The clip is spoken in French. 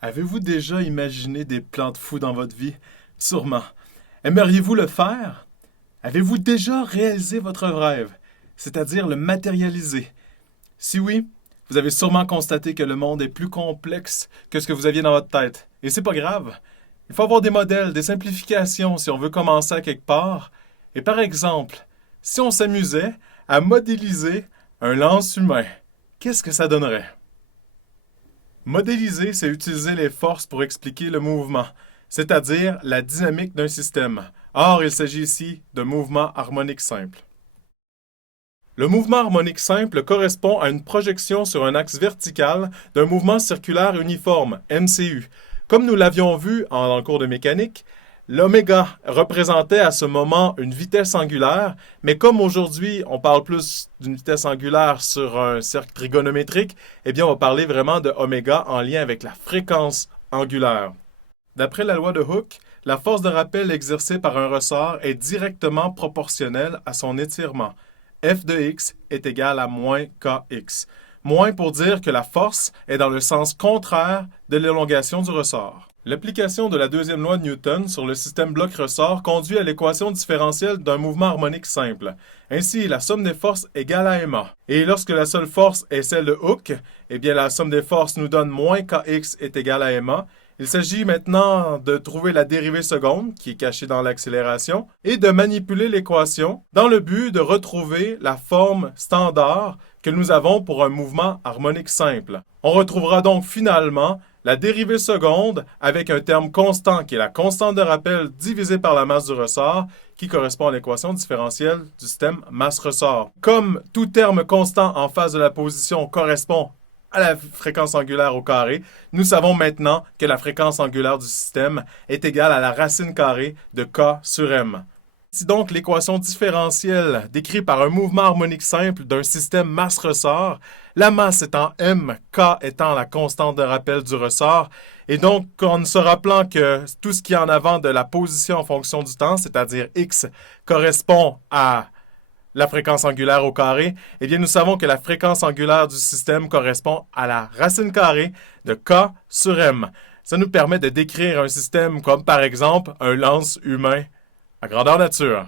Avez-vous déjà imaginé des plans de fou dans votre vie? Sûrement. Aimeriez-vous le faire? Avez-vous déjà réalisé votre rêve, c'est-à-dire le matérialiser? Si oui, vous avez sûrement constaté que le monde est plus complexe que ce que vous aviez dans votre tête. Et c'est pas grave. Il faut avoir des modèles, des simplifications si on veut commencer à quelque part. Et par exemple, si on s'amusait à modéliser un lance-humain, qu'est-ce que ça donnerait? Modéliser, c'est utiliser les forces pour expliquer le mouvement, c'est-à-dire la dynamique d'un système. Or, il s'agit ici d'un mouvement harmonique simple. Le mouvement harmonique simple correspond à une projection sur un axe vertical d'un mouvement circulaire uniforme, MCU. Comme nous l'avions vu dans le cours de mécanique, l'oméga représentait à ce moment une vitesse angulaire, mais comme aujourd'hui on parle plus d'une vitesse angulaire sur un cercle trigonométrique, eh bien on va parler vraiment de oméga en lien avec la fréquence angulaire. D'après la loi de Hooke, la force de rappel exercée par un ressort est directement proportionnelle à son étirement. F de x est égal à moins kx. Moins pour dire que la force est dans le sens contraire de l'élongation du ressort. L'application de la deuxième loi de Newton sur le système bloc-ressort conduit à l'équation différentielle d'un mouvement harmonique simple. Ainsi, la somme des forces est égale à ma. Et lorsque la seule force est celle de Hooke, eh bien la somme des forces nous donne moins kx est égal à ma. Il s'agit maintenant de trouver la dérivée seconde, qui est cachée dans l'accélération, et de manipuler l'équation dans le but de retrouver la forme standard que nous avons pour un mouvement harmonique simple. On retrouvera donc finalement la dérivée seconde avec un terme constant qui est la constante de rappel divisée par la masse du ressort qui correspond à l'équation différentielle du système masse-ressort. Comme tout terme constant en face de la position correspond à la fréquence angulaire au carré, nous savons maintenant que la fréquence angulaire du système est égale à la racine carrée de k sur m. Si donc l'équation différentielle décrite par un mouvement harmonique simple d'un système masse-ressort, la masse étant m, k étant la constante de rappel du ressort, et donc en se rappelant que tout ce qui est en avant de la position en fonction du temps, c'est-à-dire x, correspond à la fréquence angulaire au carré, eh bien nous savons que la fréquence angulaire du système correspond à la racine carrée de k sur m. Ça nous permet de décrire un système comme par exemple un lance humain à grandeur nature.